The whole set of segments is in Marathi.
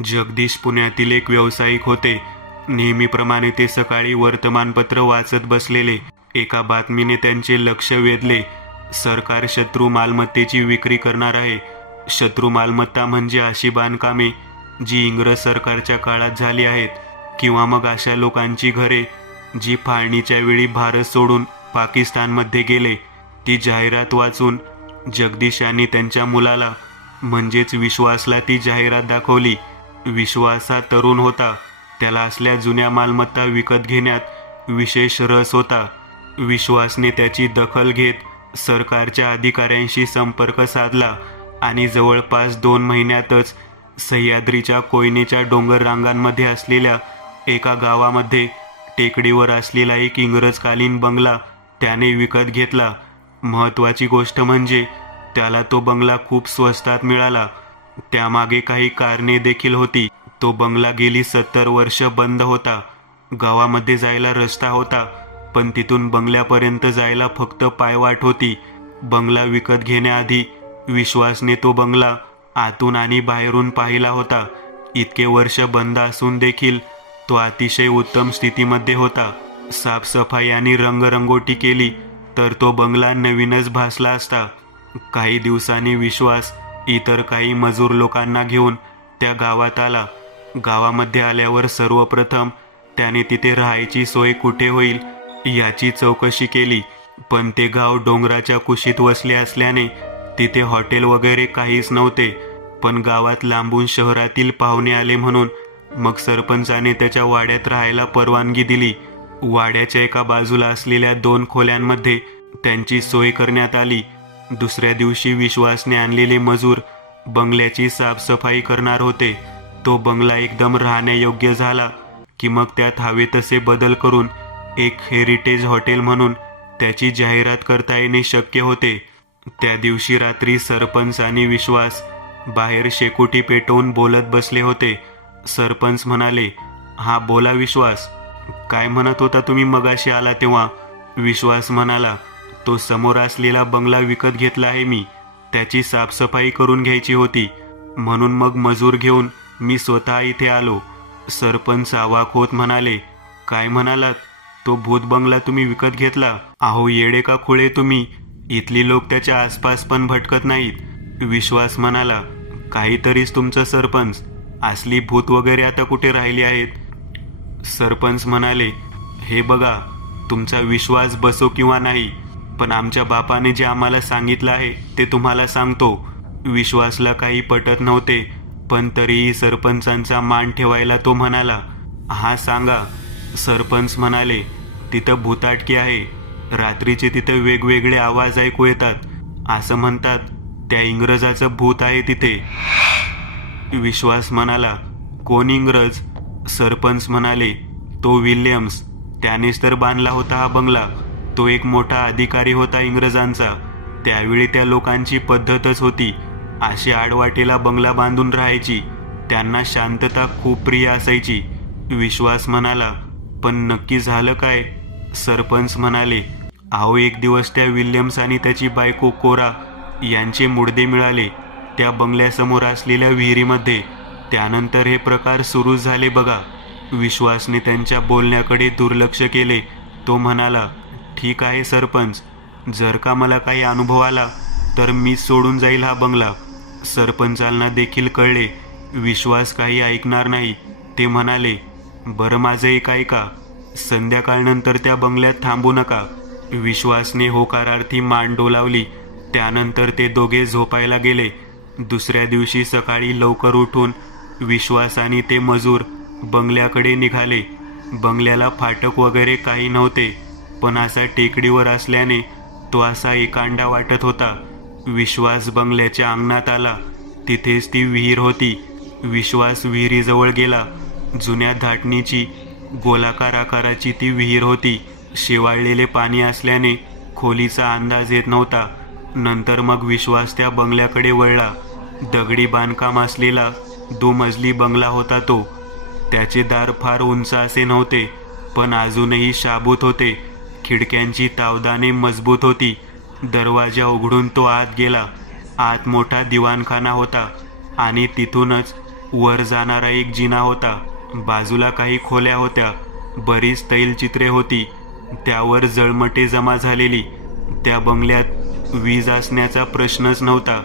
जगदीश पुण्यातील एक व्यावसायिक होते. नेहमीप्रमाणे ते सकाळी वर्तमानपत्र वाचत बसलेले. एका बातमीने त्यांचे लक्ष वेधले. सरकार शत्रू मालमत्तेची विक्री करणार आहे. शत्रू मालमत्ता म्हणजे अशी बांधकामे जी इंग्रज सरकारच्या काळात झाली आहेत, किंवा मग अशा लोकांची घरे जी फाळणीच्या वेळी भारत सोडून पाकिस्तानमध्ये गेले. ती जाहिरात वाचून जगदीश यांनी त्यांच्या मुलाला म्हणजेच विश्वासला ती जाहिरात दाखवली. विश्वास हा तरुण होता. त्याला असल्या जुन्या मालमत्ता विकत घेण्यात विशेष रस होता. विश्वासने त्याची दखल घेत सरकारच्या अधिकाऱ्यांशी संपर्क साधला आणि जवळपास 2 महिन्यातच सह्याद्रीच्या कोयनेच्या डोंगर रांगांमध्ये असलेल्या एका गावामध्ये टेकडीवर असलेला एक इंग्रजकालीन बंगला त्याने विकत घेतला. महत्त्वाची गोष्ट म्हणजे त्याला तो बंगला खूप स्वस्तात मिळाला. त्यामागे काही कारणे देखील होती. तो बंगला गेली 70 वर्ष बंद होता. गावामध्ये जायला रस्ता होता, पण तिथून बंगल्यापर्यंत जायला फक्त पायवाट होती. बंगला विकत घेण्याआधी विश्वासने तो बंगला आतून आणि बाहेरून पाहिला होता. इतके वर्ष बंद असून देखील तो अतिशय उत्तम स्थितीमध्ये होता. साफसफाई आणि रंगरंगोटी केली तर तो बंगला नवीनच भासला असता. काही दिवसांनी विश्वास इतर काही मजूर लोकांना घेऊन त्या गावात आला. गावामध्ये आल्यावर सर्वप्रथम त्याने तिथे राहायची सोय कुठे होईल याची चौकशी केली. पण ते गाव डोंगराच्या कुशीत वसले असल्याने तिथे हॉटेल वगैरे काहीच नव्हते. पण गावात लांबून शहरातील पाहुणे आले म्हणून मग सरपंचाने त्याच्या वाड्यात राहायला परवानगी दिली. वाड्याच्या एका बाजूला असलेल्या 2 खोल्यांमध्ये त्यांची सोय करण्यात आली. दुसऱ्या दिवशी विश्वासने आणलेले मजूर बंगल्याची साफसफाई करणार होते. तो बंगला एकदम राहण्यायोग्य झाला की मग त्यात हवे तसे बदल करून एक हेरिटेज हॉटेल म्हणून त्याची जाहिरात करता येणे शक्य होते. त्या दिवशी रात्री सरपंच आणि विश्वास बाहेर शेकोटी पेटवून बोलत बसले होते. सरपंच म्हणाले, "हा बोला विश्वास, काय म्हणत होता तुम्ही मगाशी आला तेव्हा?" विश्वास म्हणाला, "तो समोर असलेला बंगला विकत घेतला आहे मी. त्याची साफसफाई करून घ्यायची होती, म्हणून मग मजूर घेऊन मी स्वतः इथे आलो." सरपंच अवाक होत म्हणाले, "काय म्हणालात? तो भूत बंगला तुम्ही विकत घेतला? अहो येडे का खुळे तुम्ही? इथली लोक त्याच्या आसपास पण भटकत नाहीत." विश्वास म्हणाला, "काहीतरीच तुमचं सरपंच. असली भूत वगैरे आता कुठे राहिली आहेत?" सरपंच म्हणाले, "हे बघा, तुमचा विश्वास बसो किंवा नाही, पण आमच्या बापाने जे आम्हाला सांगितलं आहे ते तुम्हाला सांगतो." विश्वासला काही पटत नव्हते, पण तरीही सरपंचांचा मान ठेवायला तो म्हणाला, "हा सांगा." सरपंच म्हणाले, "तिथं भूताटकी आहे. रात्रीचे तिथं वेगवेगळे आवाज ऐकू येतात. असं म्हणतात त्या इंग्रजाचं भूत आहे तिथे." विश्वास म्हणाला, "कोण इंग्रज?" सरपंच म्हणाले, "तो विल्यम्स. त्यानेच तर बांधला होता हा बंगला. तो एक मोठा अधिकारी होता इंग्रजांचा. त्यावेळी त्या लोकांची पद्धतच होती, अशी आडवाटेला बंगला बांधून राहायची. त्यांना शांतता खूप प्रिय असायची." विश्वास म्हणाला, "पण नक्की झालं काय?" सरपंच म्हणाले, "अहो एक दिवस त्या विल्यम्स आणि त्याची बायको कोरा यांचे मुडदे मिळाले त्या बंगल्यासमोर असलेल्या विहिरीमध्ये. त्यानंतर हे प्रकार सुरू झाले बघा." विश्वासने त्यांच्या बोलण्याकडे दुर्लक्ष केले. तो म्हणाला, "ठीक आहे सरपंच, जर का मला काही अनुभव आला तर मी सोडून जाईल हा बंगला." सरपंचांना देखील कळले विश्वास काही ऐकणार नाही. ते म्हणाले, "बरं माझं एक ऐका, संध्याकाळनंतर त्या बंगल्यात थांबू नका." विश्वासने होकारार्थी मान डोलावली. त्यानंतर ते दोघे झोपायला गेले. दुसऱ्या दिवशी सकाळी लवकर उठून विश्वास आणि ते मजूर बंगल्याकडे निघाले. बंगल्याला फाटक वगैरे काही नव्हते, पण असा टेकडीवर असल्याने तो असा एकांडा वाटत होता. विश्वास बंगल्याच्या अंगणात आला. तिथेच ती विहीर होती. विश्वास विहिरीजवळ गेला. जुन्या धाटणीची गोलाकार आकाराची ती विहीर होती. शेवाळलेले पाणी असल्याने खोलीचा अंदाज येत नव्हता. नंतर मग विश्वास त्या बंगल्याकडे वळला. दगडी बांधकाम असलेला 2 मजली बंगला होता तो. त्याचे दार फार उंच असे नव्हते, पण अजूनही शाबूत होते. खिडक्यांची तावदाने मजबूत होती. दरवाजा उघडून तो आत गेला. आत मोठा दिवाणखाना होता आणि तिथूनच वर जाणारा एक जिना होता. बाजूला काही खोल्या होत्या. बरीच तैलचित्रे होती. त्यावर जळमटे जमा झालेली. त्या बंगल्यात वीज असण्याचा प्रश्नच नव्हता.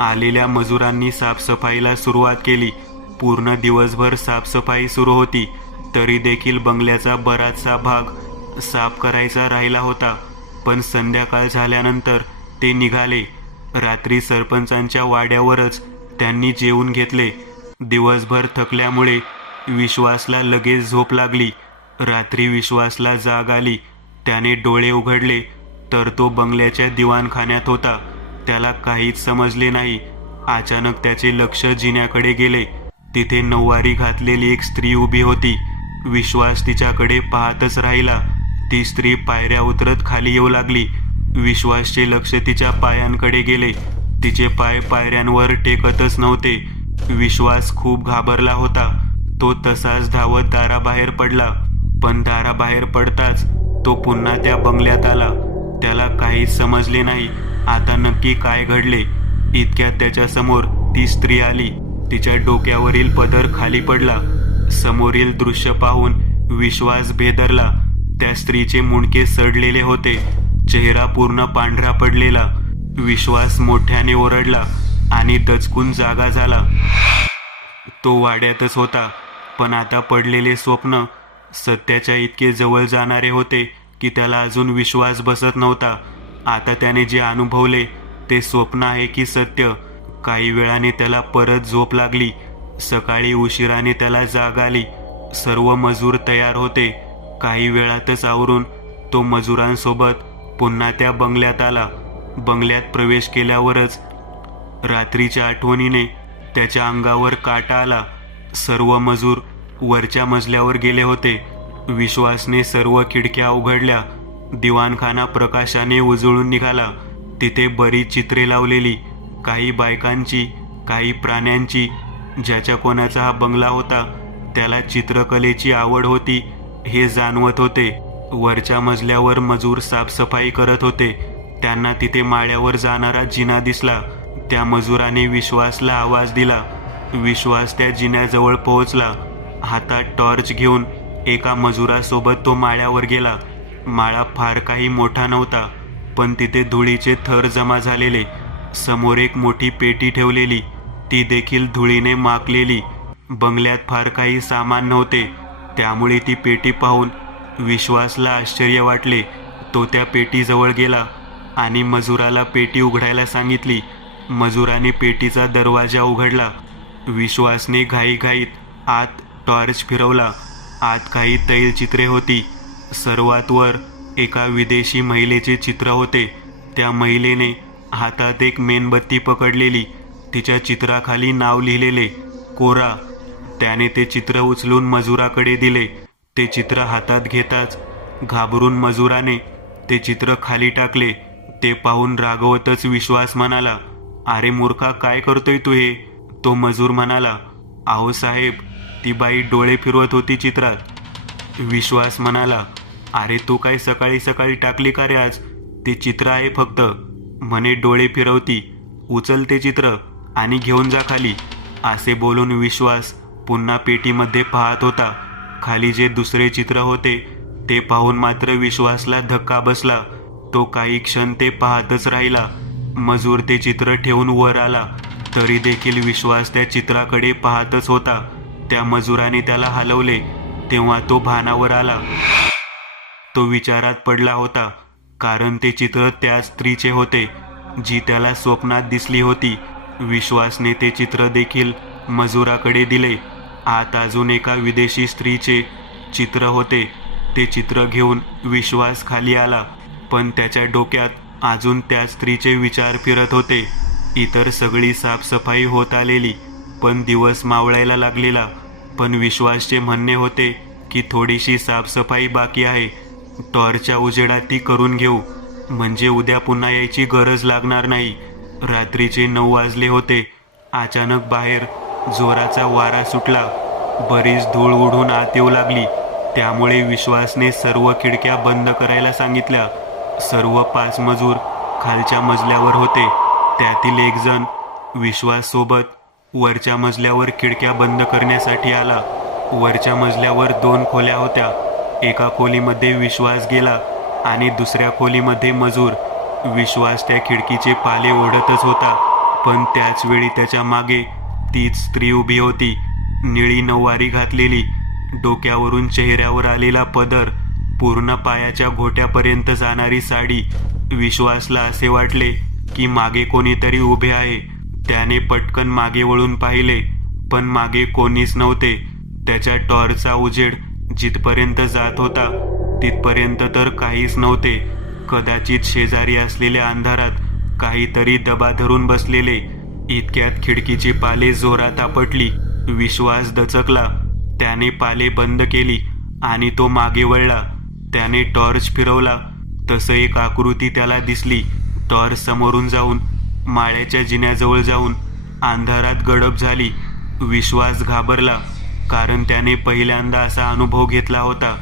आलेल्या मजुरांनी साफसफाईला सुरुवात केली. पूर्ण दिवसभर साफसफाई सुरू होती. तरी देखील बंगल्याचा बराचसा भाग साफ करायचा राहिला होता. पण संध्याकाळ झाल्यानंतर ते निघाले. रात्री सरपंचांच्या वाड्यावरच त्यांनी जेवून घेतले. दिवसभर थकल्यामुळे विश्वासला लगेच झोप लागली. रात्री विश्वासला जाग आली. त्याने डोळे उघडले तर तो बंगल्याच्या दिवाणखान्यात होता. त्याला काहीच समजले नाही. अचानक त्याचे लक्ष जिन्याकडे गेले. तिथे नऊवारी घातलेली एक स्त्री उभी होती. विश्वास तिच्याकडे पाहतच राहिला. ती स्त्री पायऱ्या उतरत खाली येऊ लागली. विश्वासचे लक्ष तिच्या पायांकडे गेले. तिचे पाय पायऱ्यांवर टेकतच नव्हते. विश्वास खूप घाबरला होता. तो तसाच धावत दाराबाहेर पडला. पण दाराबाहेर पडताच तो पुन्हा त्या बंगल्यात आला. त्याला काहीच समजले नाही. आता नक्की काय घडले. इतक्यात त्याच्यासमोर ती स्त्री आली. तिच्या डोक्यावरील पदर खाली पडला. समोरील दृश्य पाहून विश्वास भेदरला. त्या स्त्रीचे मुंडके सडलेले होते. चेहरा पूर्ण पांढरा पडलेला. विश्वास मोठ्याने ओरडला आणि दचकून जागा झाला. तो वाड्यातच होता. पण आता पडलेले स्वप्न सत्याच्या इतके जवळ जाणारे होते की त्याला अजून विश्वास बसत नव्हता. आता त्याने जे अनुभवले ते स्वप्न आहे की सत्य. काही वेळाने त्याला परत झोप लागली. सकाळी उशिराने त्याला जाग आली. सर्व मजूर तयार होते. काही वेळातच आवरून तो मजुरांसोबत पुन्हा त्या बंगल्यात आला. बंगल्यात प्रवेश केल्यावरच रात्रीच्या आठवणीने त्याच्या अंगावर काटा आला. सर्व मजूर वरच्या मजल्यावर गेले होते. विश्वासने सर्व खिडक्या उघडल्या. दिवाणखाना प्रकाशाने उजळून निघाला. तिथे बरीच चित्रे लावलेली. काही बायकांची, काही प्राण्यांची. ज्याच्या कोणाचा हा बंगला होता त्याला चित्रकलेची आवड होती हे जाणवत होते. वरच्या मजल्यावर मजूर साफसफाई करत होते. त्यांना तिथे माळ्यावर जाणारा जिना दिसला. त्या मजुराने विश्वासला आवाज दिला. विश्वास त्या जिन्याजवळ पोहोचला. हातात टॉर्च घेऊन एका मजुरासोबत तो माळ्यावर गेला. माळा फार काही मोठा नव्हता, पण तिथे धुळीचे थर जमा झालेले. समोर एक मोठी पेटी ठेवलेली, ती देखील धुळीने माखलेली. बंगल्यात फार काही सामान नव्हते, त्यामुळे ती पेटी पाहून विश्वासला आश्चर्य वाटले. तो त्या पेटीजवळ गेला आणि मजुराला पेटी उघडायला सांगितली. मजुराने पेटीचा दरवाजा उघडला. विश्वासने घाईघाईत आत टॉर्च फिरवला. आत काही तैलचित्रे होती. सर्वात वर एका विदेशी महिलेचे चित्र होते. त्या महिलेने हातात एक मेणबत्ती पकडलेली. तिच्या चित्राखाली नाव लिहिलेले, कोरा. त्याने ते चित्र उचलून मजुराकडे दिले. ते चित्र हातात घेताच घाबरून मजुराने ते चित्र खाली टाकले. ते पाहून रागवतच विश्वास म्हणाला, अरे मूर्खा, काय करतोय तू हे? तो मजूर म्हणाला, आहो साहेब, ती बाई डोळे फिरवत होती चित्रात. विश्वास म्हणाला, अरे तू काय सकाळी सकाळी टाकली का रे आज? ते चित्र आहे फक्त. म्हणे डोळे फिरवती. उचल ते चित्र आणि घेऊन जा खाली. असे बोलून विश्वास पुन्हा पेटीमध्ये पाहत होता. खाली जे दुसरे चित्र होते ते पाहून मात्र विश्वासला धक्का बसला. तो काही क्षण ते पाहतच राहिला. मजूर ते चित्र ठेवून वर आला, तरी देखील विश्वास त्या चित्राकडे पाहतच होता. त्या मजुराने त्याला हलवले तेव्हा तो भानावर आला. तो विचारात पडला होता, कारण ते चित्र त्या स्त्रीचे होते जी त्याला स्वप्नात दिसली होती. विश्वासने ते चित्र देखील मजुराकडे दिले. आत अजून एका विदेशी स्त्रीचे चित्र होते. ते चित्र घेऊन विश्वास खाली आला, पण त्याच्या डोक्यात अजून त्या स्त्रीचे विचार फिरत होते. इतर सगळी साफसफाई होत आलेली, पण दिवस मावळायला लागलेला. पण विश्वासचे म्हणणे होते की थोडीशी साफसफाई बाकी आहे. टॉर्चच्या उजेडात ती करून घेऊ, म्हणजे उद्या पुन्हा यायची गरज लागणार नाही. रात्रीचे 9 वाजले होते. अचानक बाहेर जोराचा वारा सुटला. बरीच धूळ उडून आत येऊ लागली. त्यामुळे विश्वासने सर्व खिडक्या बंद करायला सांगितल्या. सर्व 5 मजूर खालच्या मजल्यावर होते. त्यातील एक जण विश्वास सोबत वरच्या मजल्यावर खिडक्या बंद करण्यासाठी आला. वरच्या मजल्यावर 2 खोल्या होत्या. एका खोलीमध्ये विश्वास गेला आणि दुसऱ्या खोलीमध्ये मजूर. विश्वास त्या खिडकीचे पाले ओढतच होता, पण त्याच वेळी त्याच्या मागे तीच स्त्री उभी होती. निळी नऊवारी घातलेली, डोक्यावरून चेहऱ्यावर आलेला पदर, पूर्ण पायाच्या घोट्यापर्यंत जाणारी साडी. विश्वासला असे वाटले की मागे कोणीतरी उभे आहे. त्याने पटकन मागे वळून पाहिले, पण मागे कोणीच नव्हते. त्याच्या टॉर्चचा उजेड जिथपर्यंत जात होता तिथपर्यंत तर काहीच नव्हते. कदाचित शेजारी असलेल्या अंधारात काहीतरी दबा धरून बसलेले. इतक्यात खिडकीची पाले जोरात आपटली. विश्वास दचकला. त्याने पाले बंद केली आणि तो मागे वळला. त्याने टॉर्च फिरवला तसं एक आकृती त्याला दिसली. टॉर्च समोरून जाऊन माळ्याच्या जिन्याजवळ जाऊन अंधारात गडप झाली. विश्वास घाबरला, कारण त्याने पहिल्यांदा असा अनुभव घेतला होता.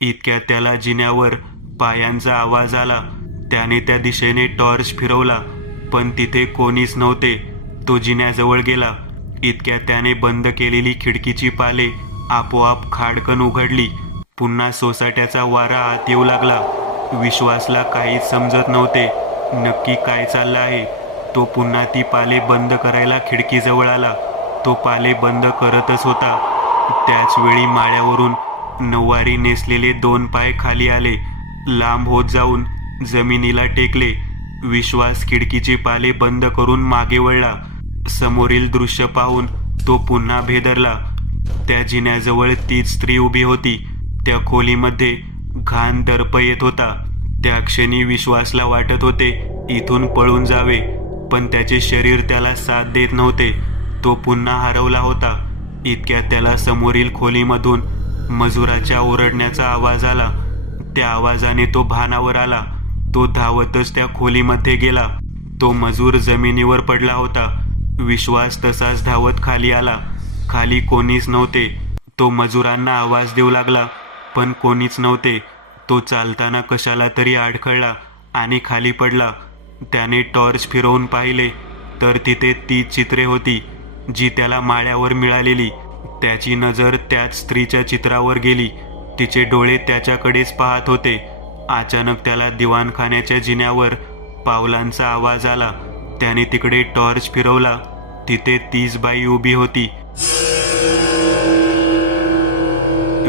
इतक्यात त्याला जिन्यावर पायांचा आवाज आला. त्याने त्या दिशेने टॉर्च फिरवला, पण तिथे कोणीच नव्हते. तो जिन्याजवळ गेला. इतक्यात त्याने बंद केलेली खिडकीची पाले आपोआप खाडकन उघडली. पुन्हा सोसाट्याचा वारा आत येऊ लागला. विश्वासला काहीच समजत नव्हते, नक्की काय चाललं आहे. तो पुन्हा ती पाले बंद करायला खिडकीजवळ आला. तो पाले बंद करतच होता. त्याच वेळी माळ्यावरून नऊवारी नेसलेले 2 पाय खाली आले. लांब होत जाऊन जमिनीला टेकले. विश्वास खिडकीचे पाले बंद करून मागे वळला. समोरील दृश्य पाहून तो पुन्हा भेदरला. त्या जिन्याजवळ तीच स्त्री उभी होती. त्या खोलीमध्ये घाण दर्प येत होता. त्या क्षणी विश्वासला वाटत होते इथून पळून जावे, पण त्याचे शरीर त्याला साथ देत नव्हते. तो पुन्हा हरवला होता. इतक्यात त्याला समोरील खोलीमधून मजुराच्या ओरडण्याचा आवाज आला. त्या आवाजाने तो भानावर आला. तो धावतच त्या खोलीमध्ये गेला. तो मजूर जमिनीवर पडला होता. विश्वास तसाच धावत खाली आला. खाली कोणीच नव्हते. तो मजुरांना आवाज देऊ लागला, पण कोणीच नव्हते. तो चालताना कशाला तरी अडखळला आणि खाली पडला. त्याने टॉर्च फिरवून पाहिले तर तिथे ती चित्रे होती जी त्याला माळ्यावर मिळालेली. त्याची नजर त्याच स्त्रीच्या चित्रावर गेली. तिचे डोळे त्याच्याकडेच पाहत होते. अचानक त्याला दिवाणखान्याच्या जिन्यावर पावलांचा आवाज आला. त्याने तिकडे टॉर्च फिरवला. तिथे तीच बाई उभी होती.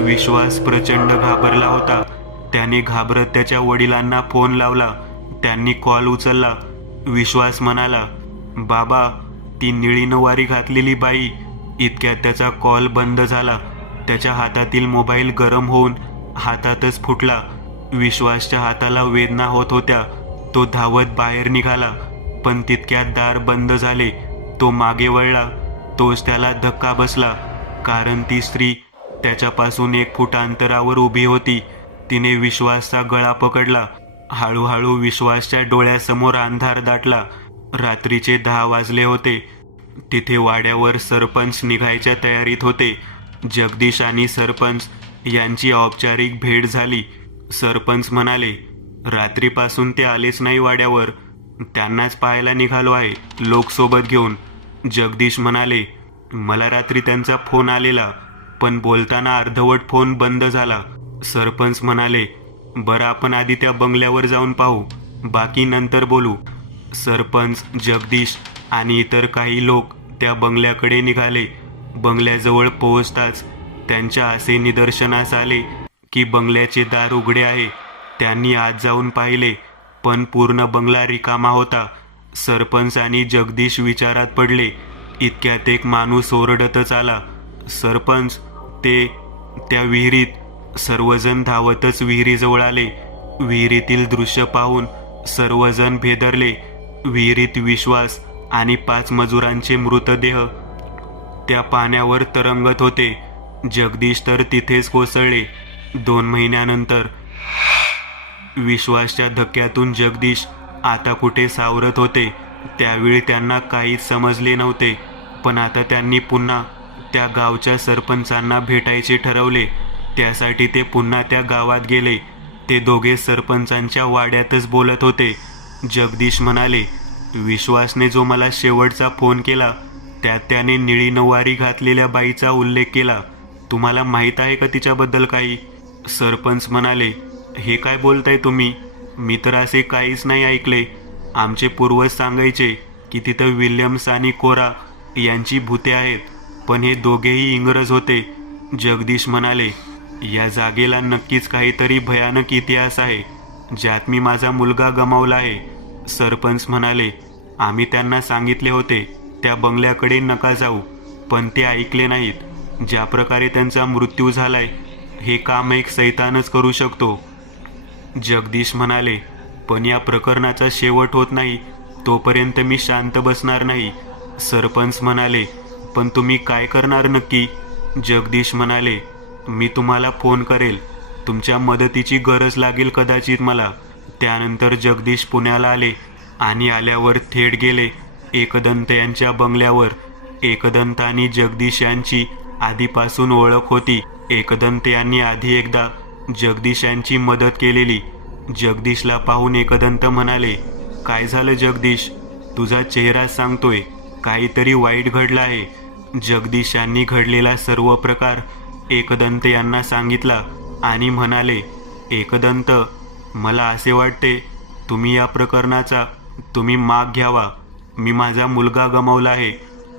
विश्वास प्रचंड घाबरला होता. त्याने घाबरत त्याच्या वडिलांना फोन लावला. त्यांनी कॉल उचलला. विश्वास म्हणाला, बाबा, ती निळी नऊवारी घातलेली बाई. इतक्यात त्याचा कॉल बंद झाला. त्याच्या हातातील मोबाईल गरम होऊन हातातच फुटला. विश्वासच्या हाताला वेदना होत होत्या. तो धावत बाहेर निघाला, पण तितक्यात दार बंद झाले. तो मागे वळला. तोच त्याला धक्का बसला, कारण ती स्त्री त्याच्यापासून 1 फूट अंतरावर उभी होती. तिने विश्वासचा गळा पकडला. हळूहळू विश्वासच्या डोळ्यासमोर अंधार दाटला. रात्रीचे 10 वाजले होते. तिथे वाड्यावर सरपंच निघायच्या तयारीत होते. जगदीश आणि सरपंच यांची औपचारिक भेट झाली. सरपंच म्हणाले, रात्रीपासून ते आलेच नाही वाड्यावर. त्यांनाच पाहायला निघालो आहे, लोक सोबत घेऊन. जगदीश म्हणाले, मला रात्री त्यांचा फोन आलेला, पण बोलताना अर्धवट फोन बंद झाला. सरपंच म्हणाले, बरं, आपण आधी त्या बंगल्यावर जाऊन पाहू, बाकी नंतर बोलू. सरपंच, जगदीश आणि इतर काही लोक त्या बंगल्याकडे निघाले. बंगल्याजवळ पोहोचताच त्यांच्या असे निदर्शनास आले की बंगल्याचे दार उघडे आहे. त्यांनी आत जाऊन पाहिले, पण पूर्ण बंगला रिकामा होता. सरपंच आणि जगदीश विचारात पडले. इतक्यात एक माणूस ओरडतच आला, सरपंच, त्या विहिरीत. सर्वजण धावतच विहिरीजवळ आले. विहिरीतील दृश्य पाहून सर्वजण भेदरले. विहिरीत विश्वास आणि 5 मजुरांचे मृतदेह त्या पाण्यावर तरंगत होते. जगदीश तर तिथेच कोसळले. 2 महिन्यानंतर विश्वासच्या धक्क्यातून जगदीश आता कुठे सावरत होते. त्यावेळी त्यांना काहीच समजले नव्हते, पण आता त्यांनी पुन्हा त्या गावच्या सरपंचांना भेटायचे ठरवले. त्यासाठी ते पुन्हा त्या गावात गेले. ते दोघे सरपंचांच्या वाड्यातच बोलत होते. जगदीश म्हणाले, विश्वासने जो मला शेवटचा फोन केला त्यात त्याने निळी नऊवारी घातलेल्या बाईचा उल्लेख केला. तुम्हाला माहीत आहे का तिच्याबद्दल काही? सरपंच म्हणाले, हे काय बोलताय तुम्ही? मी तर असे काहीच नाही ऐकले. आमचे पूर्वज सांगायचे की तिथं विल्यम्स आणि कोरा यांची भूते आहेत, पण हे दोघेही इंग्रज होते. जगदीश म्हणाले, या जागेला नक्कीच काहीतरी भयानक इतिहास आहे, ज्यात मी माझा मुलगा गमावला आहे. सरपंच म्हणाले, आम्ही त्यांना सांगितले होते त्या बंगल्याकडे नका जाऊ, पण ते ऐकले नाहीत. ज्या प्रकारे त्यांचा मृत्यू झालाय, हे काम एक सैतानच करू शकतो. जगदीश म्हणाले, पण या प्रकरणाचा शेवट होत नाही तोपर्यंत मी शांत बसणार नाही. सरपंच म्हणाले, पण तुम्ही काय करणार नक्की? जगदीश म्हणाले, मी तुम्हाला फोन करेल. तुमच्या मदतीची गरज लागेल कदाचित मला. त्यानंतर जगदीश पुण्याला आले आणि आल्यावर थेट गेले एकदंत यांच्या बंगल्यावर. एकदंत आणि जगदीश यांची आधीपासून ओळख होती. एकदंत यांनी आधी एकदा जगदीश यांची मदत केलेली. जगदीशला पाहून एकदंत म्हणाले, काय झालं जगदीश? तुझा चेहरा सांगतोय काहीतरी वाईट घडलं आहे. जगदीश यांनी घडलेला सर्व प्रकार एकदंत यांना सांगितला आणि म्हणाले, एकदंत, मला असे वाटते तुम्ही या प्रकरणाचा माग घ्यावा. मी माझा मुलगा गमावला आहे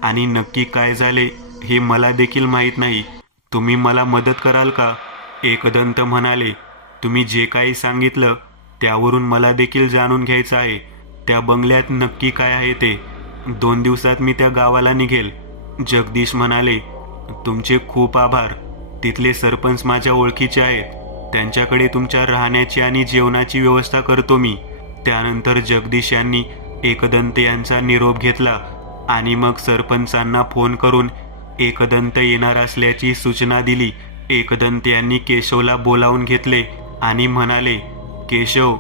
आणि नक्की काय झाले हे मला देखील माहीत नाही. तुम्ही मला मदत कराल का? एकदंत म्हणाले, तुम्ही जे काही सांगितलं त्यावरून मला देखील जाणून घ्यायचं आहे त्या बंगल्यात नक्की काय आहे ते. 2 दिवसात मी त्या गावाला निघेल. जगदीश म्हणाले, तुमचे खूप आभार. तिथले सरपंच माझ्या ओळखीचे आहेत. त्यांच्याकडे तुमच्या राहण्याची आणि जेवणाची व्यवस्था करतो मी. त्यानंतर जगदीश यांनी एकदंत यांचा निरोप घेतला आणि मग सरपंचांना फोन करून एकदंत येणार असल्याची सूचना दिली. एकदंत यांनी केशवला बोलावून घेतले आणि म्हणाले, केशव,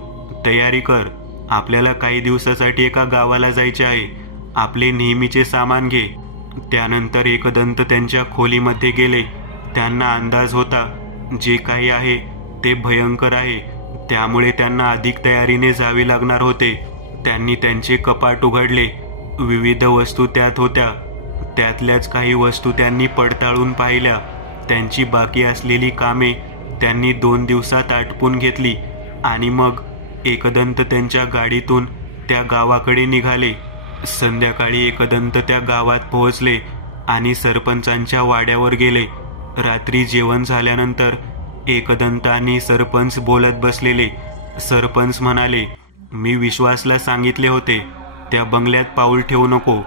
तयारी कर. आपल्याला काही दिवसासाठी एका गावाला जायचे आहे. आपले नेहमीचे सामान घे. त्यानंतर एकदंत त्यांच्या खोलीमध्ये गेले. त्यांना अंदाज होता जे काही आहे ते भयंकर आहे, त्यामुळे त्यांना अधिक तयारीने जावे लागणार होते. त्यांनी त्यांचे कपाट उघडले. विविध वस्तू त्यात होत्या. त्यातल्याच काही वस्तू त्यांनी पडताळून पाहिल्या. त्यांची बाकी असलेली कामे त्यांनी 2 दिवसात आटपून घेतली आणि मग एकदंत त्यांच्या गाडीतून त्या गावाकडे निघाले. संध्याकाळी एकदंत त्या गावात पोहोचले आणि सरपंचांच्या वाड्यावर गेले. रात्री जेवण झाल्यानंतर एकदंत आणि सरपंच बोलत बसलेले. सरपंच म्हणाले, मी विश्वासला सांगितले होते त्या बंगल्यात पाऊल ठेवू नको,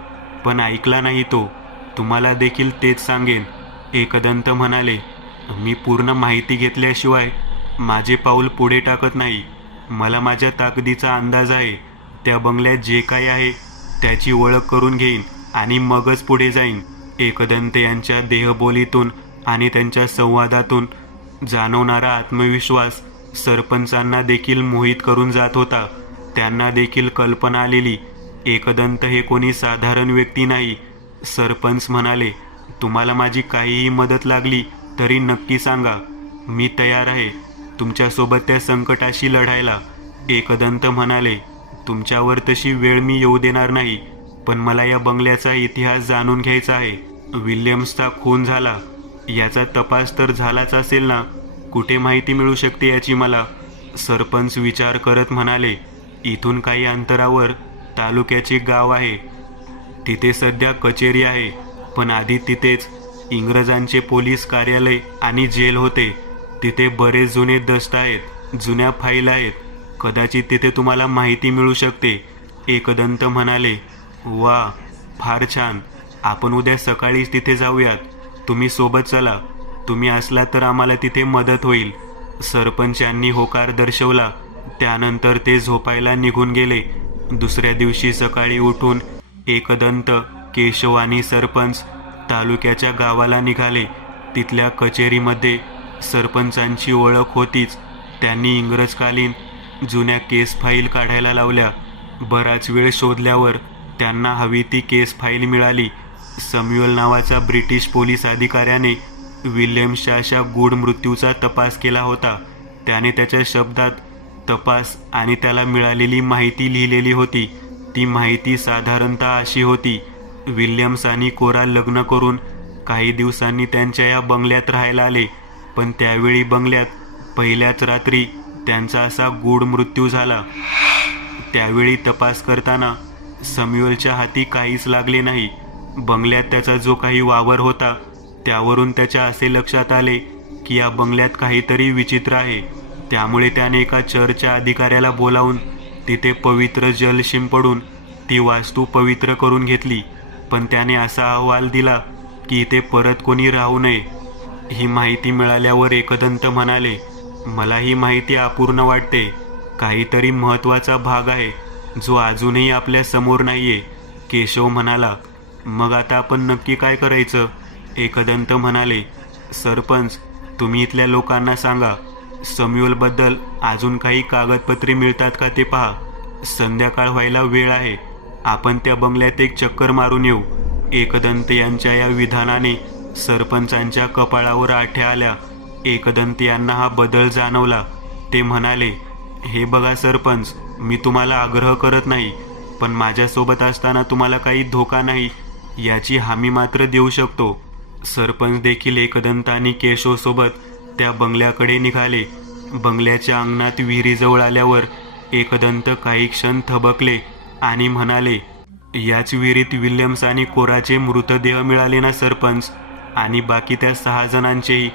पण ऐकला नाही तो. तुम्हाला देखील तेच सांगेन. एकदंत म्हणाले, मी पूर्ण माहिती घेतल्याशिवाय माझे पाऊल पुढे टाकत नाही. मला माझ्या ताकदीचा अंदाज आहे. त्या बंगल्यात जे काही आहे त्याची ओळख करून घेईन आणि मगच पुढे जाईन. एकदंत यांच्या देहबोलीतून आणि त्यांच्या संवादातून जाणवणारा आत्मविश्वास सरपंचांना देखील मोहित करून जात होता. त्यांना देखील कल्पना आलेली, एकदंत हे कोणी साधारण व्यक्ती नाही. सरपंच म्हणाले, तुम्हाला माझी काहीही मदत लागली तरी नक्की सांगा. मी तयार आहे तुमच्यासोबत त्या संकटाशी लढायला. एकदंत म्हणाले, तुमच्यावर तशी वेळ मी येऊ देणार नाही, पण मला या बंगल्याचा इतिहास जाणून घ्यायचा आहे. विल्यम्सचा खून झाला याचा तपास तर झालाच असेल ना? कुठे माहिती मिळू शकते याची मला? सरपंच विचार करत म्हणाले, इथून काही अंतरावर तालुक्याचे गाव आहे. तिथे सध्या कचेरी आहे, पण आधी तिथेच इंग्रजांचे पोलीस कार्यालय आणि जेल होते. तिथे बरेच जुने दस्त आहेत, जुन्या फाईल आहेत. कदाचित तिथे तुम्हाला माहिती मिळू शकते. एकदंत म्हणाले, वा, फार छान. आपण उद्या सकाळीच तिथे जाऊयात. तुम्ही सोबत चला. तुम्ही असला तर आम्हाला तिथे मदत होईल. सरपंचांनी होकार दर्शवला. त्यानंतर ते झोपायला निघून गेले. दुसऱ्या दिवशी सकाळी उठून एकदंत, केशव आणि सरपंच तालुक्याच्या गावाला निघाले. तिथल्या कचेरीमध्ये सरपंचांची ओळख होतीच. त्यांनी इंग्रजकालीन जुन्या केस फाईल काढायला लावल्या. बराच वेळ शोधल्यावर त्यांना हवी ती केस फाईल मिळाली. सॅम्युअल नावाचा ब्रिटिश पोलीस अधिकाऱ्याने विल्यम्सच्या अशा गूढ मृत्यूचा तपास केला होता. त्याने त्याच्या शब्दात तपास आणि त्याला मिळालेली माहिती लिहिलेली होती. ती माहिती साधारणतः अशी होती, विल्यम्स आणि कोरा लग्न करून काही दिवसांनी त्यांच्या या बंगल्यात राहायला आले. पण त्यावेळी बंगल्यात पहिल्याच रात्री त्यांचा असा गूढ मृत्यू झाला. त्यावेळी तपास करताना सॅम्युएलच्या हाती काहीच लागले नाही. बंगल्यात त्याचा जो काही वावर होता त्यावरून त्याच्या असे लक्षात आले की या बंगल्यात काहीतरी विचित्र आहे. त्यामुळे त्याने एका चर्चच्या अधिकाऱ्याला बोलावून तिथे पवित्र जल शिंपडून ती वास्तू पवित्र करून घेतली. पण त्याने असा अहवाल दिला की इथे परत कोणी राहू नये. ही माहिती मिळाल्यावर एकदंत म्हणाले, मला ही माहिती अपूर्ण वाटते. काहीतरी महत्त्वाचा भाग आहे जो अजूनही आपल्या समोर नाहीये. केशव म्हणाला, मग आता आपण नक्की काय करायचं? एकदंत म्हणाले, सरपंच तुम्ही इथल्या लोकांना सांगा. सॅम्युएलबद्दल अजून काही कागदपत्रे मिळतात का ते पहा. संध्याकाळ व्हायला वेळ आहे. आपण त्या बंगल्यात एक चक्कर मारून येऊ. एकदंत यांच्या या विधानाने सरपंचांच्या कपाळावर आठ्या आल्या. एकदंत यांना हा बदल जाणवला. ते म्हणाले, हे बघा सरपंच, मी तुम्हाला आग्रह करत नाही, पण माझ्यासोबत असताना तुम्हाला काही धोका नाही याची हमी मात्र देऊ शकतो. सरपंच देखील एकदंत आणि केशवसोबत त्या बंगल्याकडे निघाले. बंगल्याच्या अंगणात विहिरीजवळ आल्यावर एकदंत काही क्षण थबकले आणि म्हणाले, याच विहिरीत विल्यम्स आणि कोराचे मृतदेह मिळाले ना सरपंच? आणि बाकी त्या 6 जणांचेही.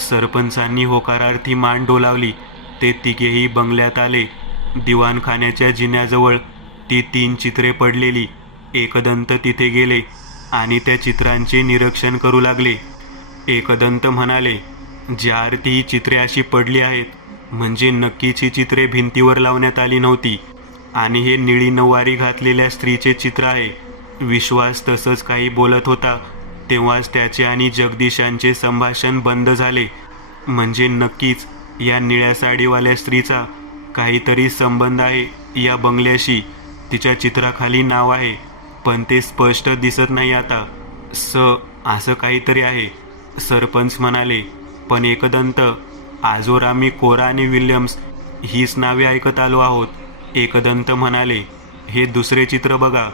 सरपंचांनी होकारार्थी मान डोलावली. ते तिघेही बंगल्यात आले. दिवाणखान्याच्या जिन्याजवळ ती 3 चित्रे पडलेली. एकदंत तिथे गेले आणि त्या चित्रांचे निरीक्षण करू लागले. एकदंत म्हणाले, ज्या अर्थी ही चित्रे अशी पडली आहेत म्हणजे नक्कीच ही चित्रे भिंतीवर लावण्यात आली नव्हती आणि हे निळी नऊवारी घातलेल्या स्त्रीचे चित्र आहे. विश्वास तसंच काही बोलत होता तेव्हाच त्याचे आणि जगदीश यांचे संभाषण बंद झाले. म्हणजे नक्कीच या निळ्या साडीवाल्या स्त्रीचा काहीतरी संबंध आहे या बंगल्याशी. तिच्या चित्राखाली नाव आहे पण ते स्पष्ट दिसत नाही आता. असं काहीतरी आहे, सरपंच म्हणाले. पण एकदंत, आजवर आम्ही कोरा आणि विल्यम्स हीच नावे ऐकत आलो आहोत. एकदंत म्हणाले, हे दुसरे चित्र बघा.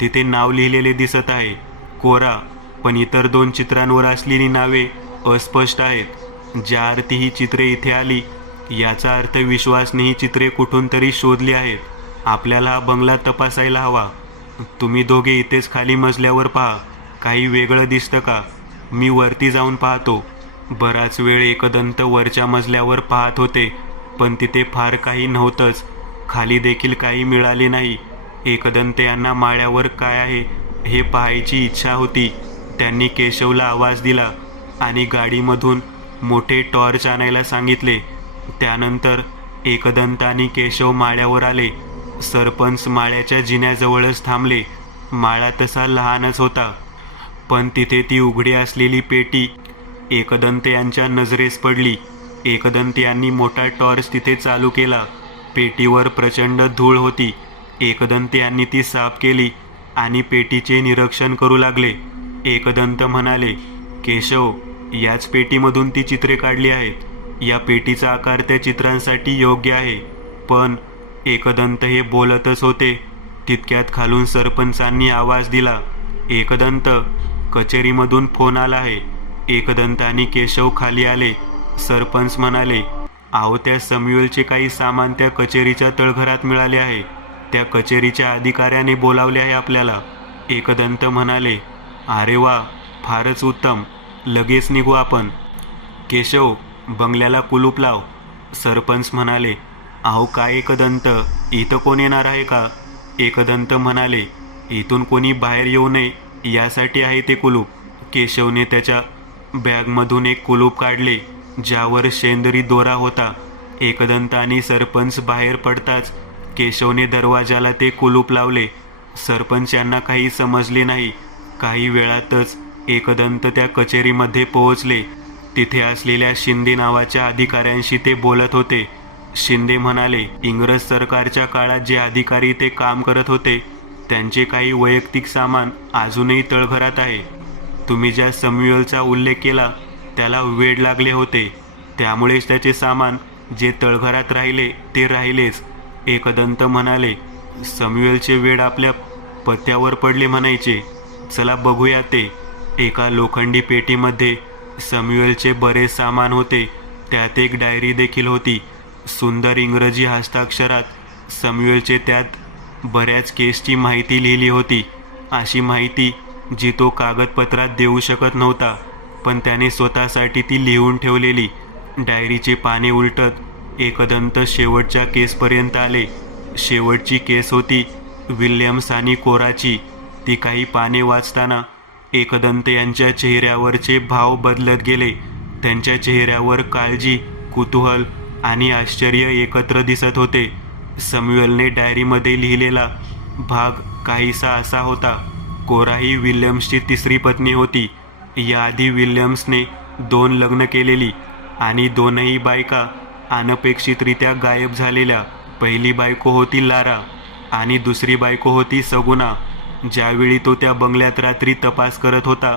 तिथे नाव लिहिलेले दिसत आहे कोरा, पण इतर 2 चित्रांवर असलेली नावे अस्पष्ट आहेत. ज्या अर्थी ही चित्रे इथे आली याचा अर्थ विश्वासने ही चित्रे कुठून तरी शोधली आहेत. आपल्याला हा बंगला तपासायला हवा. तुम्ही दोघे इथेच खाली मजल्यावर पहा. काही वेगळं दिसतं का? मी वरती जाऊन पाहतो. बराच वेळ एकदंत वरच्या मजल्यावर पाहत होते पण तिथे फार काही नव्हतंच. खाली देखील काही मिळाले नाही. एकदंत यांना माळ्यावर काय आहे हे पाहायची इच्छा होती. त्यांनी केशवला आवाज दिला आणि गाडीमधून मोठे टॉर्च आणायला सांगितले. त्यानंतर एकदंत आणि केशव माळ्यावर आले. सरपंच माळ्याच्या जिन्याजवळच थांबले. माळा तसा लहानच होता पण तिथे ती उघडी असलेली पेटी एकदंत यांच्या नजरेस पडली. एकदंत यांनी मोठा टॉर्च तिथे चालू केला. पेटीवर प्रचंड धूळ होती. एकदंत यांनी ती साफ केली आणि पेटीचे निरीक्षण करू लागले. एकदंत म्हणाले, केशव, याच पेटीमधून ती चित्रे काढली आहेत. या पेटीचा आकार त्या चित्रांसाठी योग्य आहे. पण एकदंत हे बोलतच होते तितक्यात खालून सरपंचांनी आवाज दिला, एकदंत, कचेरीमधून फोन आला आहे. एकदंत आणि केशव खाली आले. सरपंच म्हणाले, अहो, त्या सॅम्युएलचे काही सामान त्या कचेरीच्या तळघरात मिळाले आहे. त्या कचेरीच्या अधिकाऱ्याने बोलावले आहे आपल्याला. एकदंत म्हणाले, अरे वा, फारच उत्तम. लगेच निघू आपण. केशव, बंगल्याला कुलूप लाव. सरपंच म्हणाले, अहो काय एकदंत, इथं कोण येणार आहे का? एकदंत म्हणाले, इथून कोणी बाहेर येऊ नये यासाठी आहे ते कुलूप. केशवने त्याच्या बॅगमधून एक कुलूप काढले ज्यावर शेंदरी दोरा होता. एकदंत आणि सरपंच बाहेर पडताच केशवने दरवाजाला ते कुलूप लावले. सरपंच यांना काही समजले नाही. काही वेळातच एकदंत त्या कचेरीमध्ये पोहोचले. तिथे असलेल्या शिंदे नावाच्या अधिकाऱ्यांशी ते बोलत होते. शिंदे म्हणाले, इंग्रज सरकारच्या काळात जे अधिकारी ते काम करत होते त्यांचे काही वैयक्तिक सामान अजूनही तळघरात आहे. तुम्ही ज्या सॅम्युएलचा उल्लेख केला त्याला वेड लागले होते, त्यामुळेच त्याचे सामान जे तळघरात राहिले ते राहिलेच. एकदंत म्हणाले, सॅम्युएलचे वेड आपल्या पत्त्यावर पडले म्हणायचे. चला बघूया ते. एका लोखंडी पेटीमध्ये सॅम्युएलचे बरेच सामान होते. त्यात एक डायरी देखील होती. सुंदर इंग्रजी हस्ताक्षरात सॅम्युएलचे त्यात बऱ्याच केसची माहिती लिहिली होती. अशी माहिती जी तो कागदपत्रात देऊ शकत नव्हता, पण त्याने स्वतःसाठी ती लिहून ठेवलेली. डायरीचे पाने उलटत एकदंत शेवटच्या केसपर्यंत आले. शेवटची केस होती विल्यम्स आणि कोराची. ती काही पाने वाचताना एकदंत यांच्या चेहऱ्यावरचे भाव बदलत गेले. त्यांच्या चेहऱ्यावर काळजी, कुतूहल आणि आश्चर्य एकत्र दिसत होते. सॅम्युएलने डायरीमध्ये लिहिलेला भाग काहीसा असा होता. कोरा ही विल्यम्सची तिसरी पत्नी होती. याआधी विल्यम्सने 2 लग्न केलेली आणि दोनही बायका अनपेक्षितरित्या गायब झालेल्या. पहिली बायको होती लारा आणि दुसरी बायको होती सगुना. ज्यावेळी तो त्या बंगल्यात रात्री तपास करत होता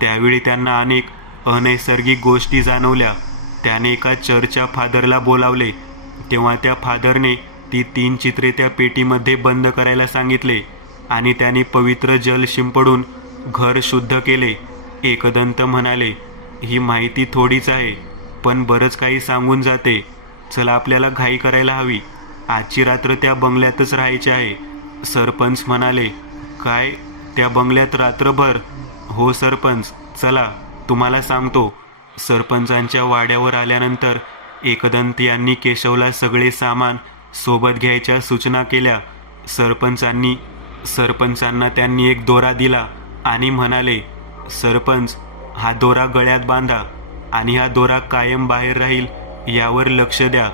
त्यावेळी त्यांना अनेक अनैसर्गिक गोष्टी जाणवल्या. त्याने एका चर्चच्या फादरला बोलावले. तेव्हा त्या फादरने ती 3 चित्रे त्या पेटीमध्ये बंद करायला सांगितले आणि त्याने पवित्र जल शिंपडून घर शुद्ध केले. एकदंत म्हणाले, ही माहिती थोडीच आहे, पण बरंच काही सांगून जाते. चला आपल्याला घाई करायला हवी. आजची रात्र त्या बंगल्यातच राहायचे आहे. सरपंच म्हणाले, काय, त्या बंगल्यात रात्रभर? हो सरपंच, चला तुम्हाला सांगतो. सरपंचांच्या वाड्यावर आल्यानंतर एकदंत यांनी केशवला सगळे सामान सोबत घ्यायच्या सूचना केल्या. सरपंचांना त्यांनी एक दोरा दिला आणि म्हणाले, सरपंच, हा दोरा गळ्यात बांधा आणि हा दोरा कायम बाहेर राहील यावर लक्ष द्या.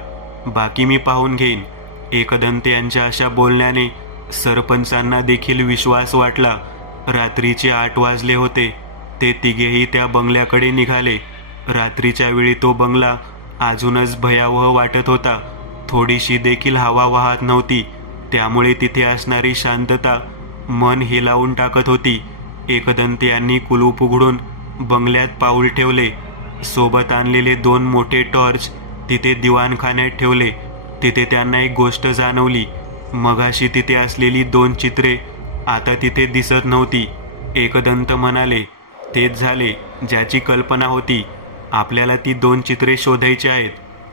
बाकी मी पाहून घेईन. एकदंत यांच्या अशा बोलण्याने सरपंचांना देखील विश्वास वाटला. रात्रीचे 8 वाजले होते. ते तिघेही त्या बंगल्याकडे निघाले. रात्रीच्या वेळी तो बंगला अजूनच भयावह वाटत होता. थोडीशी देखील हवा वाहत नव्हती. त्यामुळे तिथे असणारी शांतता मन हेलावून टाकत होती. एकदंत यांनी कुलूप उघडून बंगल्यात पाऊल ठेवले. सोबत आणलेले 2 मोठे टॉर्च तिथे दिवाणखान्यात ठेवले. तिथे त्यांना एक गोष्ट जाणवली. मगाशी तिथे असलेली 2 चित्रे आता तिथे दिसत नव्हती. एकदंत म्हणाले, तेच झाले ज्याची कल्पना होती. आपल्याला ती 2 चित्रे शोधायची आहेत.